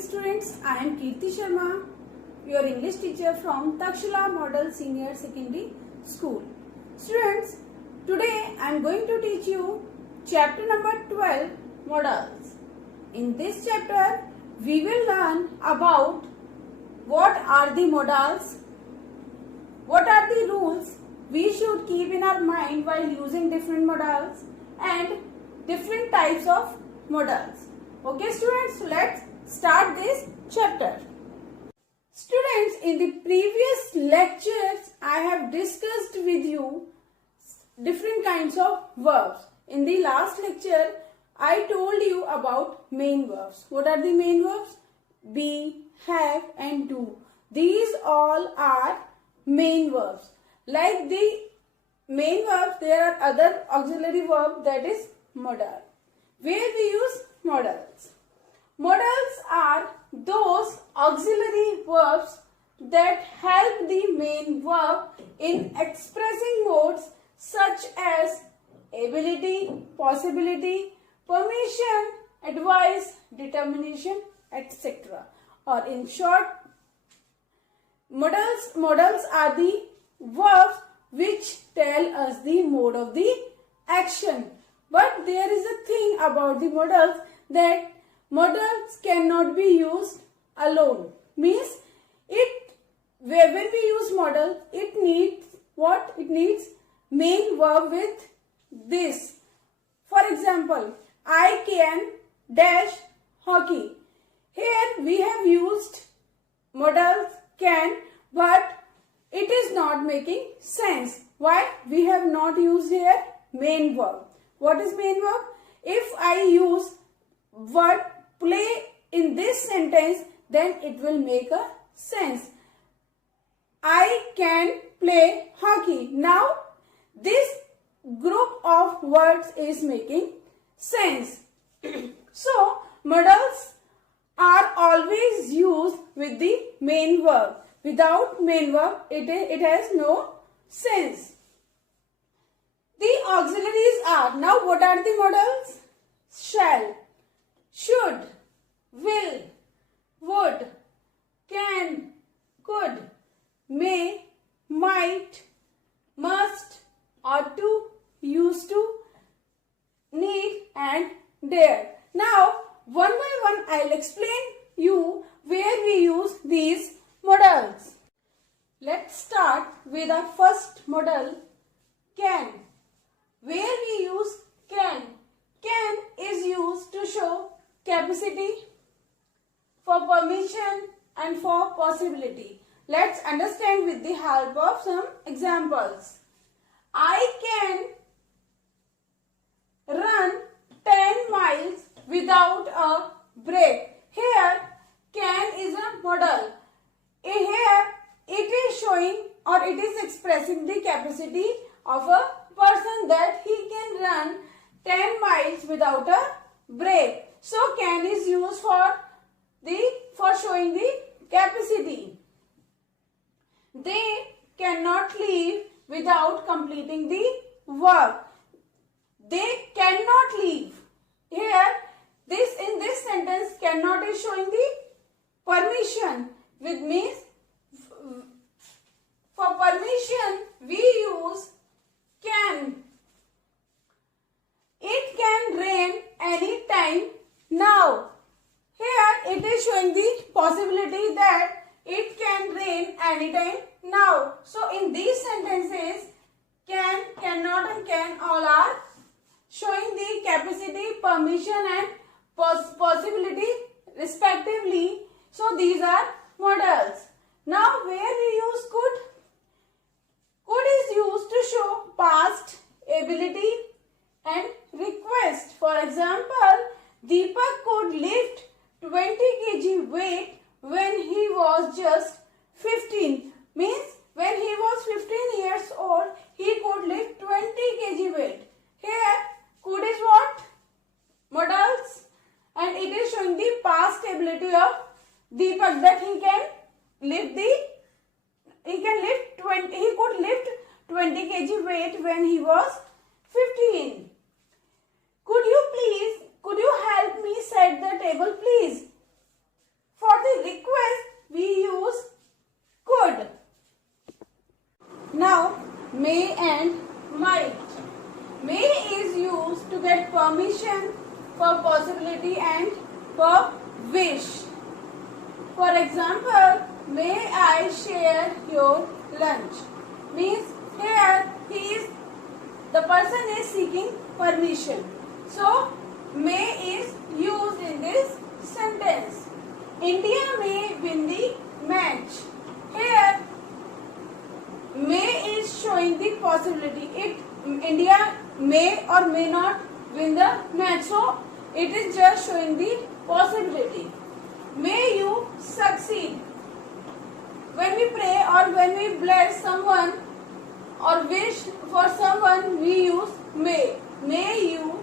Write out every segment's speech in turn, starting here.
students, I am Kirti Sharma, your English teacher from Takshila Model Senior Secondary School. Students, today I am going to teach you chapter number 12, Modals. In this chapter, we will learn about what are the modals, what are the rules we should keep in our mind while using different modals and different types of modals. Okay students, let's start this chapter. Students, in the previous lectures I have discussed with you different kinds of verbs. In the last lecture I told you about main verbs. What are the main verbs? Be, have and do. These all are main verbs. Like the main verbs, there are other auxiliary verb, that is modal. Where we use modals? Modals are those auxiliary verbs that help the main verb in expressing modes such as ability, possibility, permission, advice, determination, etc. Or in short, modals are the verbs which tell us the mode of the action. But there is a thing about the modals, that modals cannot be used alone. Means when we use modal, it needs what? It needs main verb with this. For example, I can dash hockey. Here we have used modals can, but it is not making sense. Why? We have not used here main verb. What is main verb? If I use word play in this sentence, then it will make a sense. I can play hockey. Now this group of words is making sense. So modals are always used with the main verb. Without main verb, it has no sense. The auxiliaries are, now what are the modals? Shall, should, will, would, can, could, may, might, must, ought to, used to, need and dare. Now one by one I'll explain you where we use these modals. Let's start with our first modal, can. Where we use can. Can is used to show capacity, for permission and for possibility. Let's understand with the help of some examples. I can run 10 miles without a break. Here can is a modal. Here it is showing or it is expressing the capacity of a person that he can run 10 miles without a break. So can is used for showing the capacity. They cannot leave without completing the work. They cannot leave. Here in this sentence cannot is showing the permission, which means for permission we use can. It can rain any time now. Here it is showing the possibility that it can rain anytime now. So in these sentences, can, cannot and can all are showing the capacity, permission and possibility respectively. So these are modals. Now where we use could? Could is used to show past, ability and request. For example, Deepak could lift 20 kg weight when he was just 15. Means when he was 15 years old, he could lift 20 kg weight. Here, could is what? Modals. And it is showing the past ability of Deepak that he could lift 20 kg weight when he was 15. Could you help me set the table please? used to get permission, for possibility and for wish. For example, may I share your lunch? Means here the person is seeking permission. So may is used in this sentence. India may win the match. Here may is showing the possibility. India may or may not win the match. So it is just showing the possibility. May you succeed. When we pray or when we bless someone or wish for someone, we use may. May you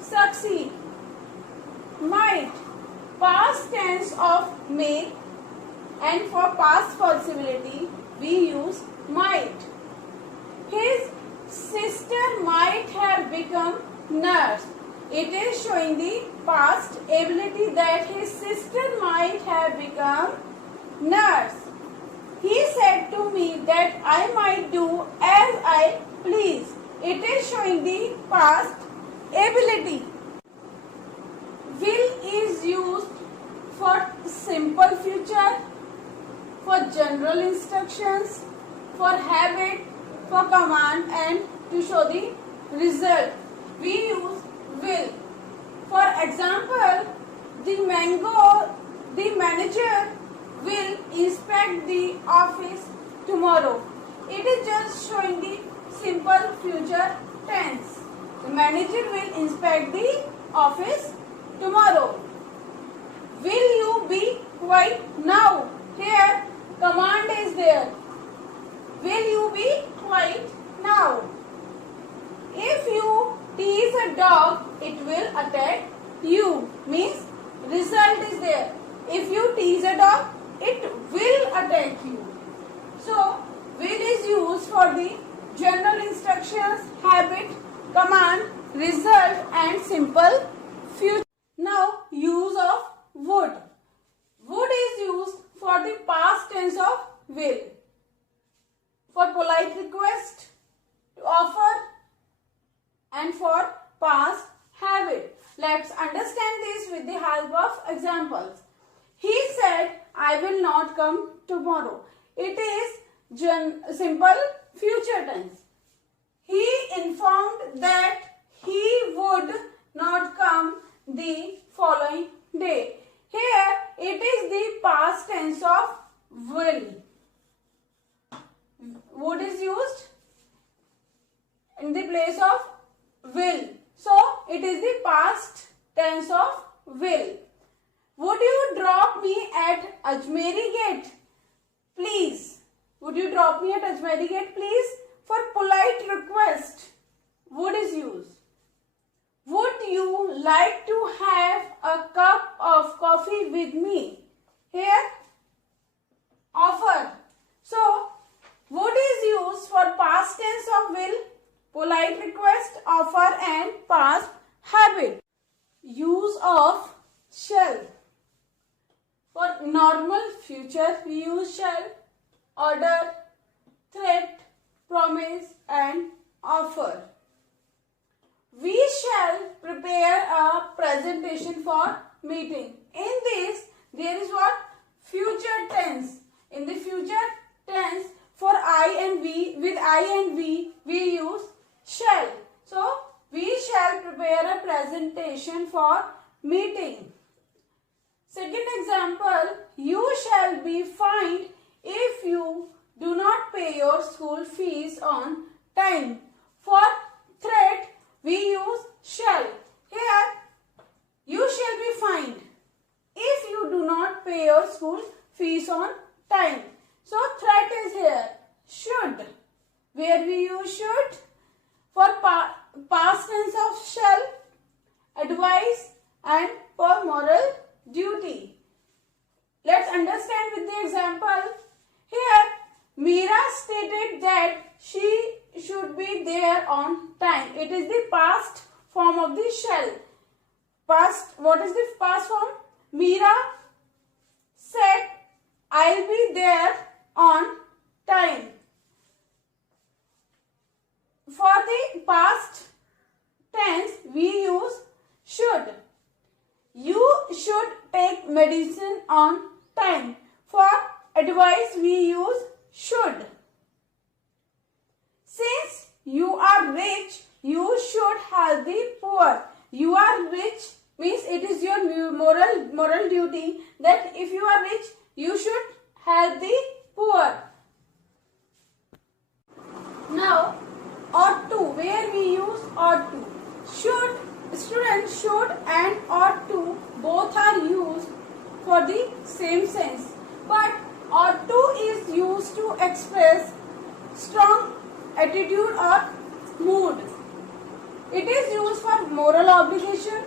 succeed. Might. Past tense of may, and for past possibility we use might. His sister might have become nurse. It is showing the past ability that his sister might have become nurse. He said to me that I might do as I please. It is showing the past ability. Will is used for simple future, for general instructions, for habit, for command, and to show the result. We use will. For example, the manager will inspect the office tomorrow. It is just showing the simple future tense. The manager will inspect the office tomorrow. Will you be quiet now? Here command is there. Will you be quiet now? If you tease a dog, it will attack you. Means result is there. If you tease a dog, it will attack you. So will is used for the general instructions, habit, command, result, and simple future. Now use of would. Would is used for the past tense of will. For polite request, to offer, and for past habit. Let's understand this with the help of examples. He said, I will not come tomorrow. It is simple future tense. He informed that he would not come the following day. Here it is the past tense of will. Would is used in the place of will. So it is the past tense of will. Would you drop me at Ajmeri Gate? Please. Would you drop me at Ajmeri Gate, please? For polite request, would is used. Would you like to have a cup of coffee with me? Here, offer. So, would is used for past tense of will, polite request, offer, and past habit. Use of shall. For normal future, we use shall, order, threat, promise, and offer. We shall prepare a presentation for meeting. In this, there is what? Future tense. In the future tense, for I and we, with I and we use shall. So, we shall prepare a presentation for meeting. Second example, you shall be fined if you do not pay your school fees on time. For threat, we use shall. Here, you shall be fined if you do not pay your school fees on time. So, threat is here. Should. Where we use should? For past tense of shall, advice, and for moral duty. Let's understand with the example. Here, Meera stated that she should be there on time. It is the past form of the shall. Past, what is the past form? Meera said, I'll be there on time. For the past tense, we use should. You should take medicine on time. For advice we use should. Since you are rich, you should help the poor. You are rich means it is your moral duty that if you are rich, you should help the poor. Now, ought to, where we use ought to. Should, students, should and ought to both are used for the same sense. But ought to is used to express strong attitude or mood. It is used for moral obligation,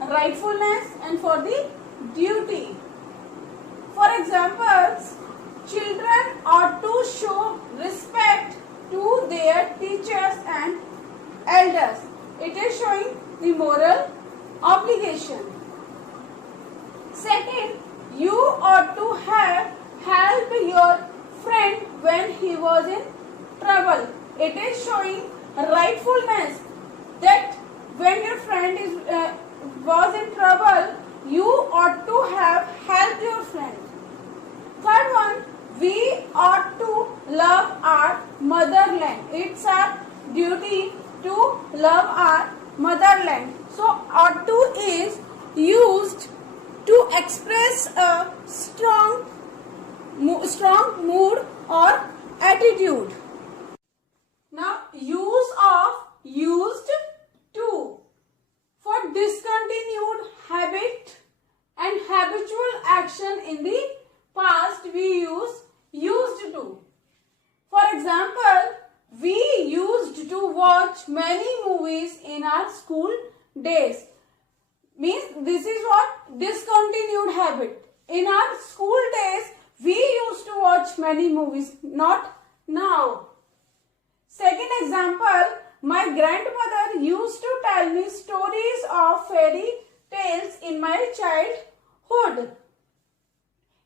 rightfulness and for the duty. For examples, children ought to show respect to their teachers and elders. It is showing the moral obligation. Second, you ought to have helped your friend when he was in trouble. It is showing rightfulness that when your friend was in trouble, you ought to have helped your friend. Third one, we ought to love our motherland. It's our duty to love our motherland. So ought to is used to express a strong mood or attitude. Now, use of used to. For discontinued habit and habitual action in the past, we use used to. For example, we used to watch many movies in our school days. Means this is what discontinued habit. In our school days, we used to watch many movies, not now. Second example, my grandmother used to tell me stories of fairy tales in my childhood.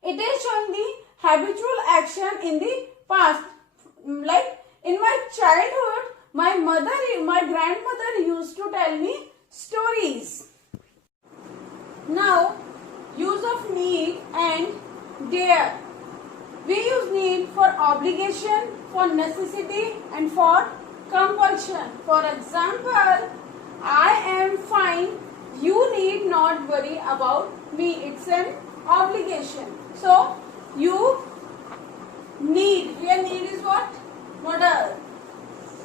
It is showing the habitual action in the past. Like in my childhood, my grandmother used to tell me stories. Now, use of need and dare. We use need for obligation, for necessity and for compulsion. For example, I am fine, you need not worry about me. It's an obligation. So, you need, here need is what? Modal.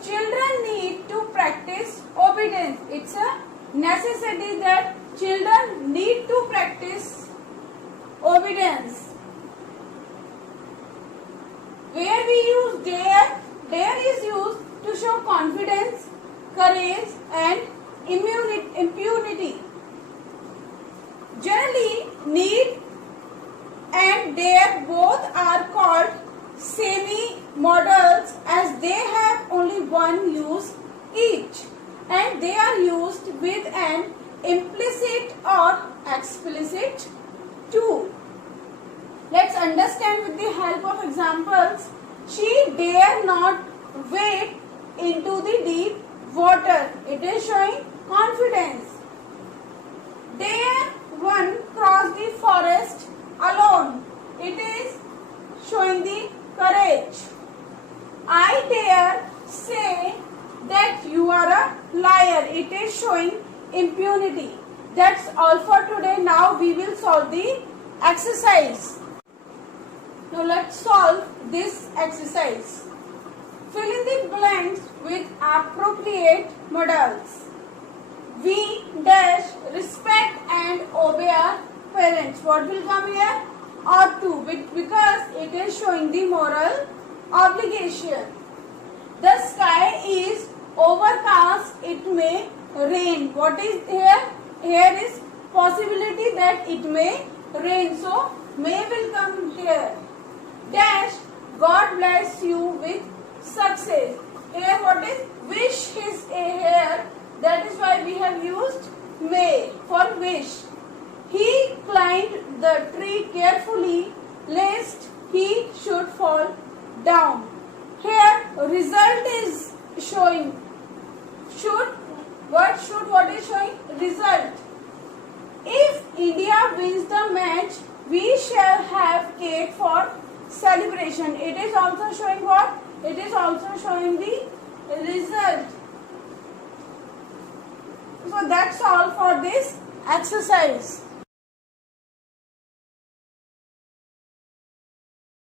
Children need to practice obedience. It's a necessity that children need to practice obedience. Where we use dare, dare is used to show confidence, courage and impunity. Generally, need and dare both are called semi-modals as they have only one use each and they are used with an implicit or explicit tool. Let's understand with the help of examples. She dare not wade into the deep water. It is showing confidence. Dare one cross the forest alone. It is showing the courage. I dare say that you are a liar. It is showing impunity. That's all for today. Now we will solve the exercise. Now let's solve this exercise. Fill in the blanks with appropriate modals. We dash respect and obey our parents. What will come here? Ought to, because it is showing the moral obligation. The sky is overcast. It may rain. What is here? Here is possibility that it may rain. So may will come here. Dash, God bless you with success. Here what is? Wish is a here. That is why we have used may for wish. He climbed the tree carefully lest he should fall down. Here result is showing should what is showing? Result. If India wins the match, we shall have cake for celebration. It is also showing what? It is also showing the result. So that's all for this exercise.